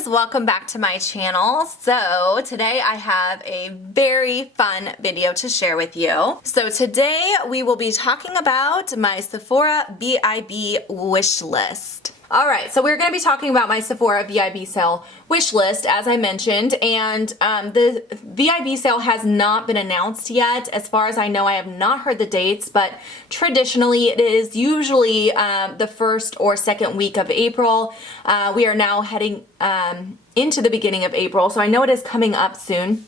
guys, welcome back to my channel. So today I have a very fun video to share with you. So today we will be talking about my Sephora VIB wish list. Alright, so we're going to be talking about my Sephora VIB sale wish list, as I mentioned, and the VIB sale has not been announced yet. As far as I know, I have not heard the dates, but traditionally it is usually the first or second week of April. We are now heading into the beginning of April, so I know it is coming up soon.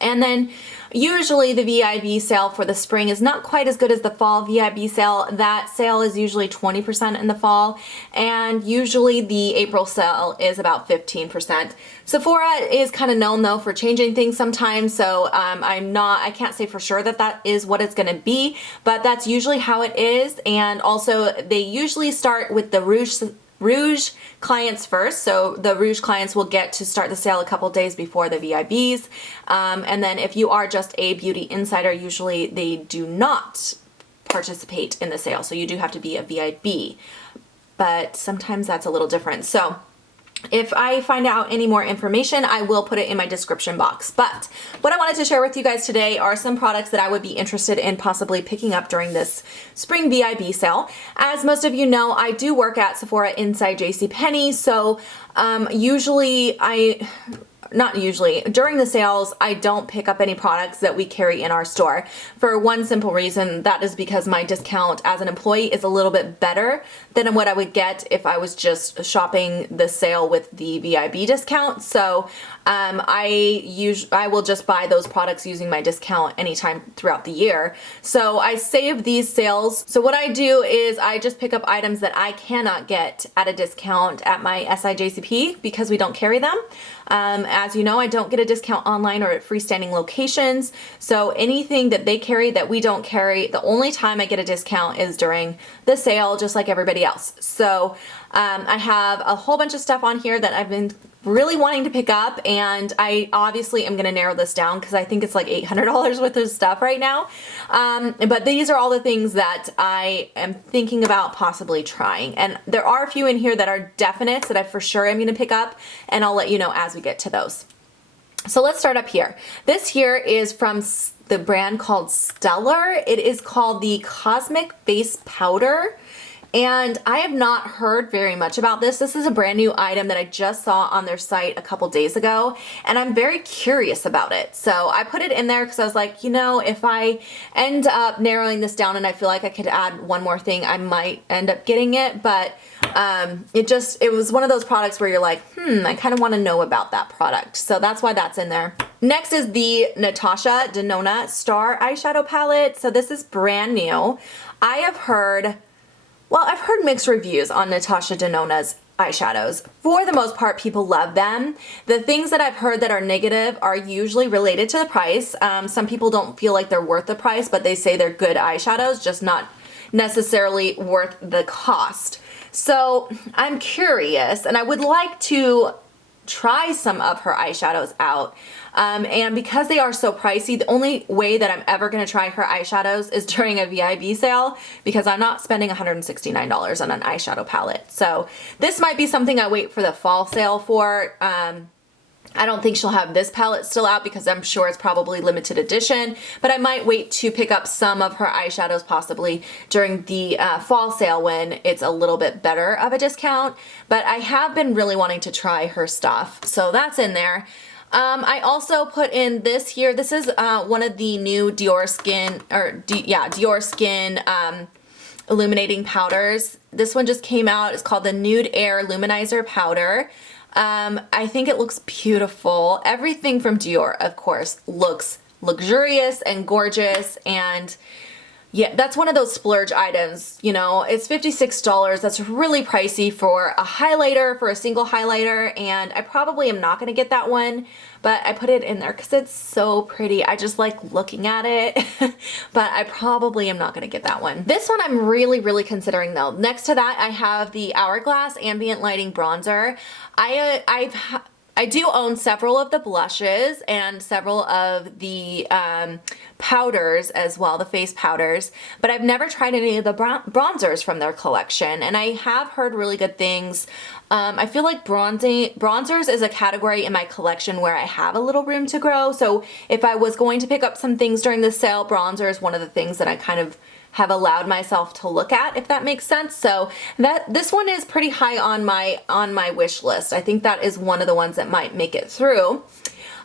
And then usually the VIB sale for the spring is not quite as good as the fall VIB sale. That sale is usually 20% in the fall, and usually the April sale is about 15%. Sephora is kind of known though for changing things sometimes, so I can't say for sure that that is what it's going to be, but that's usually how it is. And also they usually start with the Rouge clients first, so the Rouge clients will get to start the sale a couple days before the VIBs, and then if you are just a beauty insider, usually they do not participate in the sale, so you do have to be a VIB, but sometimes that's a little different. So if I find out any more information, I will put it in my description box. But what I wanted to share with you guys today are some products that I would be interested in possibly picking up during this spring VIB sale. As most of you know, I do work at Sephora inside JCPenney, so during the sales, I don't pick up any products that we carry in our store. For one simple reason, that is because my discount as an employee is a little bit better than what I would get if I was just shopping the sale with the VIB discount. So I will just buy those products using my discount anytime throughout the year. So I save these sales. So what I do is I just pick up items that I cannot get at a discount at my SIJCP because we don't carry them. As you know, I don't get a discount online or at freestanding locations. So anything that they carry that we don't carry, the only time I get a discount is during the sale, just like everybody else. So I have a whole bunch of stuff on here that I've been really wanting to pick up, and I obviously am going to narrow this down because I think it's like $800 worth of stuff right now. But these are all the things that I am thinking about possibly trying, and there are a few in here that are definites that I for sure am going to pick up, and I'll let you know as we get to those. So let's start up here. This here is from the brand called Stellar. It is called the Cosmic Face Powder. And I have not heard very much about this. This is a brand new item that I just saw on their site a couple days ago, and I'm very curious about it. So I put it in there because I was like, you know, if I end up narrowing this down and I feel like I could add one more thing, I might end up getting it. But it was one of those products where you're like, I kind of want to know about that product. So that's why that's in there. Next is the Natasha Denona Star Eyeshadow Palette. So this is brand new. I've heard mixed reviews on Natasha Denona's eyeshadows. For the most part, people love them. The things that I've heard that are negative are usually related to the price. Some people don't feel like they're worth the price, but they say they're good eyeshadows, just not necessarily worth the cost. So I'm curious, and I would like to try some of her eyeshadows out. And because they are so pricey, the only way that I'm ever going to try her eyeshadows is during a VIB sale, because I'm not spending $169 on an eyeshadow palette. So this might be something I wait for the fall sale for. I don't think she'll have this palette still out because I'm sure it's probably limited edition, but I might wait to pick up some of her eyeshadows possibly during the fall sale when it's a little bit better of a discount. But I have been really wanting to try her stuff, so that's in there. I also put in this here. This is one of the new Dior Skin illuminating powders. This one just came out. It's called the Nude Air Luminizer Powder. I think it looks beautiful. Everything from Dior, of course, looks luxurious and gorgeous, and yeah, that's one of those splurge items, you know. It's $56. That's really pricey for a highlighter, for a single highlighter, and I probably am not going to get that one, but I put it in there because it's so pretty. I just like looking at it, but I probably am not going to get that one. This one I'm really considering though. Next to that, I have the Hourglass Ambient Lighting Bronzer. I do own several of the blushes and several of the powders as well, the face powders, but I've never tried any of the bronzers from their collection, and I have heard really good things. I feel like bronzers is a category in my collection where I have a little room to grow, so if I was going to pick up some things during the sale, bronzer is one of the things that I kind of have allowed myself to look at, if that makes sense. So this one is pretty high on my wish list. I think that is one of the ones that might make it through.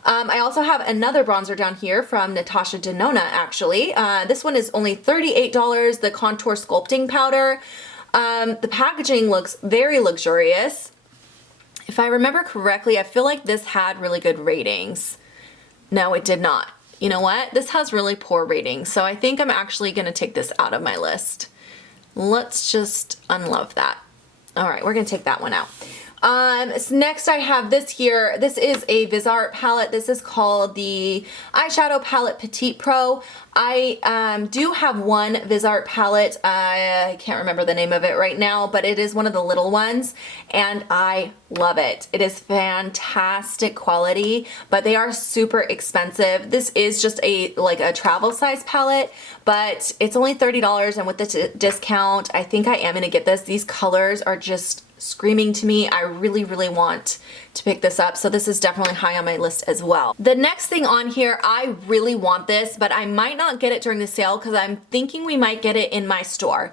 I also have another bronzer down here from Natasha Denona, actually. This one is only $38, the Contour Sculpting Powder. The packaging looks very luxurious. If I remember correctly, I feel like this had really good ratings. No, it did not. You know what? This has really poor ratings, so I think I'm actually going to take this out of my list. Let's just unlove that. All right, we're going to take that one out. So next I have this here. This is a VisArt palette. This is called the Eyeshadow Palette Petite Pro. I do have one VisArt palette. I can't remember the name of it right now, but it is one of the little ones, and I love it. It is fantastic quality, but they are super expensive. This is just like a travel size palette, but it's only $30, and with the discount, I think I am gonna get this. These colors are just screaming to me. I really, really want to pick this up, so this is definitely high on my list as well. The next thing on here, I really want this, but I might not get it during the sale because I'm thinking we might get it in my store.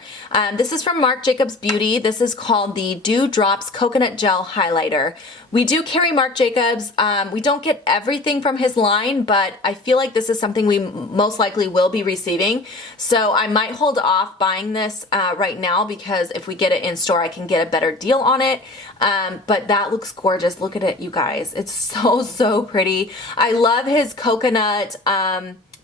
This is from Marc Jacobs Beauty. This is called the Dew Drops Coconut Gel Highlighter. We do carry Marc Jacobs. We don't get everything from his line, but I feel like this is something we most likely will be receiving. So I might hold off buying this right now, because if we get it in store, I can get a better deal on it. But that looks gorgeous. Look at it, you guys. It's so, so pretty. I love his coconut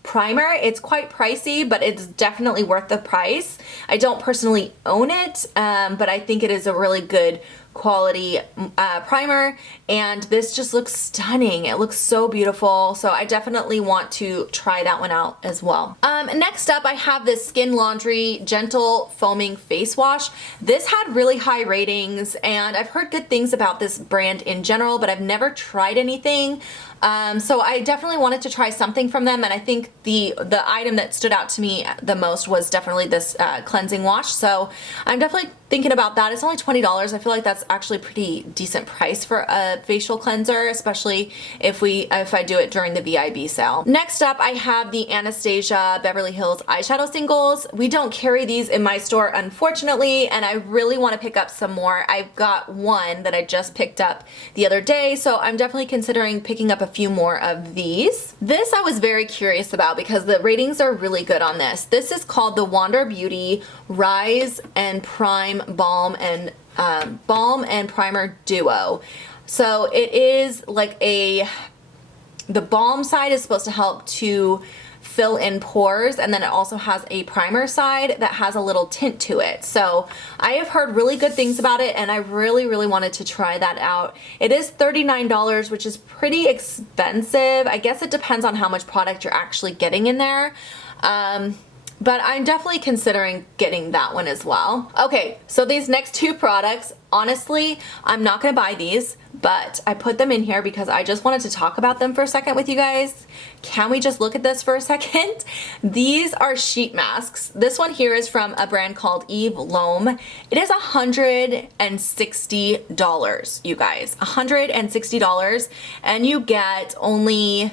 primer. It's quite pricey, but it's definitely worth the price. I don't personally own it, but I think it is a really good quality primer, and this just looks stunning. It looks so beautiful, so I definitely want to try that one out as well. Next up, I have this Skin Laundry Gentle Foaming Face Wash. This had really high ratings, and I've heard good things about this brand in general, but I've never tried anything. So I definitely wanted to try something from them, and I think the item that stood out to me the most was definitely this cleansing wash. So I'm definitely thinking about that. It's only $20. I feel like that's actually a pretty decent price for a facial cleanser, especially if I do it during the VIB sale. Next up, I have the Anastasia Beverly Hills eyeshadow singles. We don't carry these in my store, unfortunately, and I really want to pick up some more. I've got one that I just picked up the other day, so I'm definitely considering picking up a few more of these. This I was very curious about because the ratings are really good on this. This is called the Wander Beauty Rise and Prime Balm and Primer Duo. So it is like the balm side is supposed to help to fill in pores, and then it also has a primer side that has a little tint to it. So I have heard really good things about it, and I really, really wanted to try that out. It is $39, which is pretty expensive. I guess it depends on how much product you're actually getting in there. But I'm definitely considering getting that one as well. Okay, so these next two products, honestly, I'm not gonna buy these, but I put them in here because I just wanted to talk about them for a second with you guys. Can we just look at this for a second? These are sheet masks. This one here is from a brand called Eve L'Homme. It is $160, you guys, $160, and you get only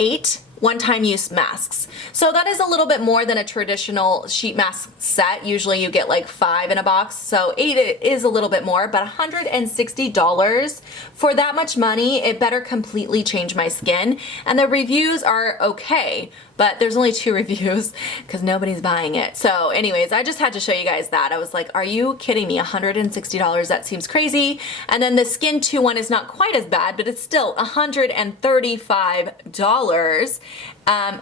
8 one-time use masks. So that is a little bit more than a traditional sheet mask set. Usually you get like 5 in a box, so 8 is a little bit more, but $160 for that much money, it better completely change my skin. And the reviews are okay, but there's only 2 reviews because nobody's buying it. So anyways, I just had to show you guys that. I was like, are you kidding me? $160, that seems crazy. And then the Skin 2 one is not quite as bad, but it's still $135.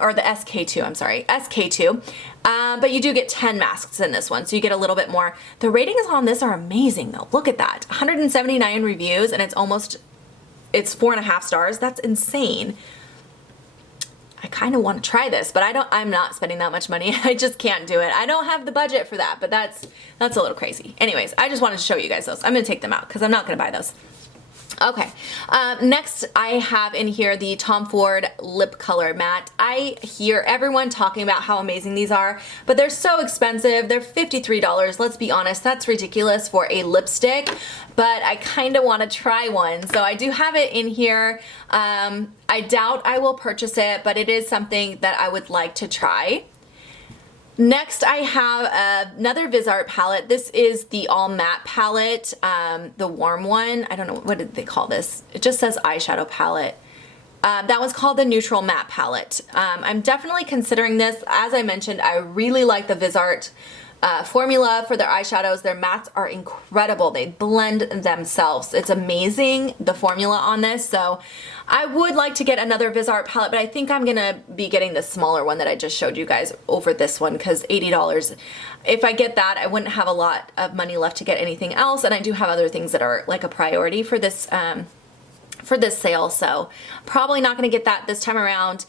Or the SK2, I'm sorry, SK2. But you do get 10 masks in this one, so you get a little bit more. The ratings on this are amazing though. Look at that, 179 reviews, and it's 4.5 stars. That's insane. I kind of want to try this, but I'm not spending that much money. I just can't do it. I don't have the budget for that, but that's a little crazy. Anyways, I just wanted to show you guys those. I'm gonna take them out because I'm not gonna buy those. Okay, next I have in here the Tom Ford Lip Color Matte. I hear everyone talking about how amazing these are, but they're so expensive. They're $53. Let's be honest, that's ridiculous for a lipstick, but I kind of want to try one. So I do have it in here. I doubt I will purchase it, but it is something that I would like to try. Next, I have another VisArt palette. This is the all matte palette, the warm one. I don't know, what did they call this? It just says eyeshadow palette. That one's called the neutral matte palette. I'm definitely considering this. As I mentioned, I really like the VisArt formula for their eyeshadows. Their mattes are incredible. They blend themselves. It's amazing, the formula on this. So I would like to get another VisArt palette, but I think I'm gonna be getting the smaller one that I just showed you guys over this one, because $80. If I get that, I wouldn't have a lot of money left to get anything else, and I do have other things that are like a priority for this sale, so probably not gonna get that this time around.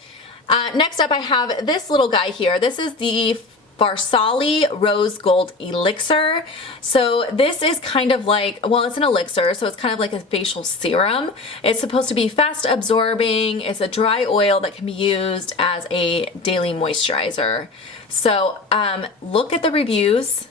Next up, I have this little guy here. This is the Farsali Rose Gold Elixir. So this is kind of like, well, it's an elixir, so it's kind of like a facial serum. It's supposed to be fast absorbing. It's a dry oil that can be used as a daily moisturizer. So look at the reviews.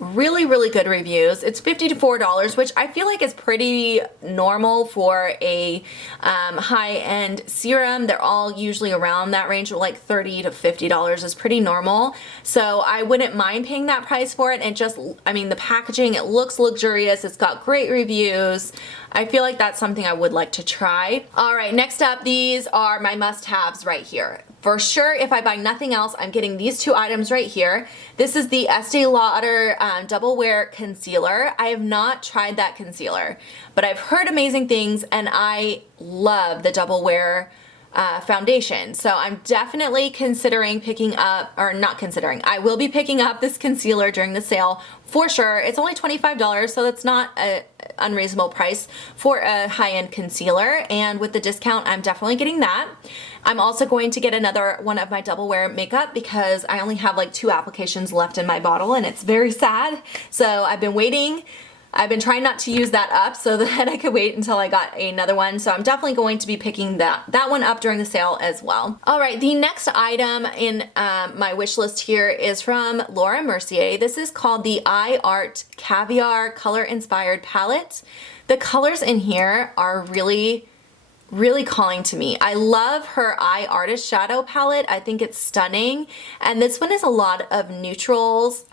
Really, really good reviews. It's $54, which I feel like is pretty normal for a high-end serum. They're all usually around that range, like $30 to $50 is pretty normal. So I wouldn't mind paying that price for it. And just, I mean, the packaging, it looks luxurious. It's got great reviews. I feel like that's something I would like to try. All right, next up, these are my must-haves right here. For sure, if I buy nothing else, I'm getting these two items right here. This is the Estee Lauder Double Wear Concealer. I have not tried that concealer, but I've heard amazing things, and I love the Double Wear foundation. So I'm definitely considering picking up, or not considering, I will be picking up this concealer during the sale for sure. It's only $25, so that's not an unreasonable price for a high-end concealer, and with the discount, I'm definitely getting that. I'm also going to get another one of my Double Wear makeup because I only have like 2 applications left in my bottle, and it's very sad. So I've been waiting. I've been trying not to use that up so that I could wait until I got another one. So I'm definitely going to be picking that one up during the sale as well. All right, the next item in my wish list here is from Laura Mercier. This is called the iArt Caviar Color Inspired Palette. The colors in here are really calling to me. I love her iArtist shadow palette. I think it's stunning. And this one is a lot of neutrals.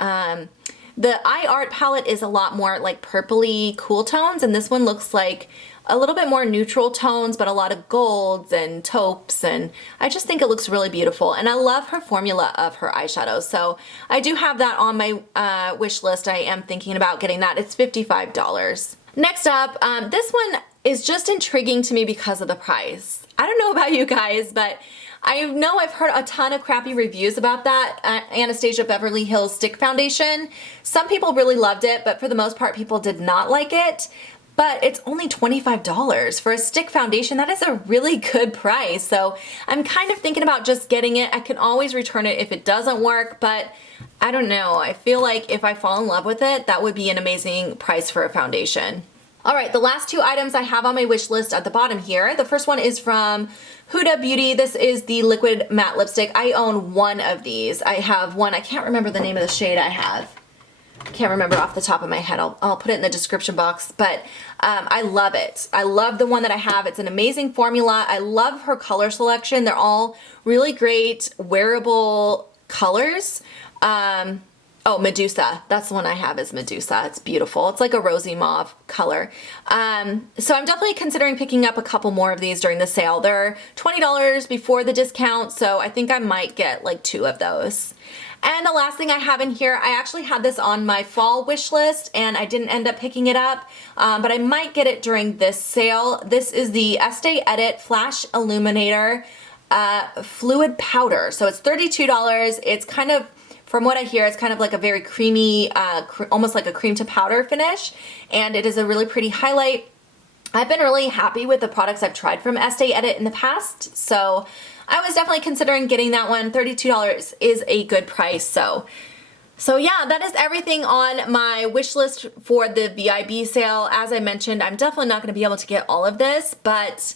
The iArt palette is a lot more like purpley cool tones, and this one looks like a little bit more neutral tones, but a lot of golds and taupes, and I just think it looks really beautiful. And I love her formula of her eyeshadows, so I do have that on my wish list. I am thinking about getting that. It's $55. Next up, this one is just intriguing to me because of the price. I don't know about you guys, but I know I've heard a ton of crappy reviews about that Anastasia Beverly Hills Stick Foundation. Some people really loved it, but for the most part, people did not like it. But it's only $25 for a stick foundation. That is a really good price. So I'm kind of thinking about just getting it. I can always return it if it doesn't work, but I don't know. I feel like if I fall in love with it, that would be an amazing price for a foundation. All right, the last 2 items I have on my wish list at the bottom here. The first one is from Huda Beauty. This is the liquid matte lipstick. I own one of these. I have one. I can't remember the name of the shade I have. Can't remember off the top of my head. I'll put it in the description box, but I love it. I love the one that I have. It's an amazing formula. I love her color selection. They're all really great wearable colors. Oh, Medusa. That's the one I have, is Medusa. It's beautiful. It's like a rosy mauve color. So I'm definitely considering picking up a couple more of these during the sale. They're $20 before the discount, so I think I might get like 2 of those. And the last thing I have in here, I actually had this on my fall wish list and I didn't end up picking it up, but I might get it during this sale. This is the Estee Edit Flash Illuminator Fluid Powder. So it's $32. It's kind of, from what I hear, it's kind of like a very creamy, almost like a cream to powder finish, and it is a really pretty highlight. I've been really happy with the products I've tried from Estee Edit in the past, so I was definitely considering getting that one. $32 is a good price, so So yeah, that is everything on my wish list for the VIB sale. As I mentioned, I'm definitely not going to be able to get all of this, but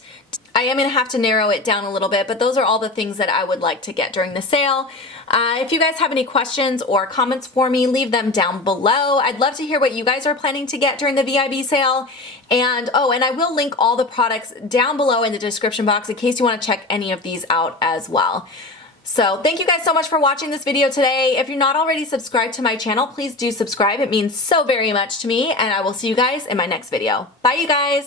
I am going to have to narrow it down a little bit, but those are all the things that I would like to get during the sale. If you guys have any questions or comments for me, leave them down below. I'd love to hear what you guys are planning to get during the VIB sale. And oh, and I will link all the products down below in the description box in case you want to check any of these out as well. So thank you guys so much for watching this video today. If you're not already subscribed to my channel, please do subscribe. It means so very much to me, and I will see you guys in my next video. Bye, you guys.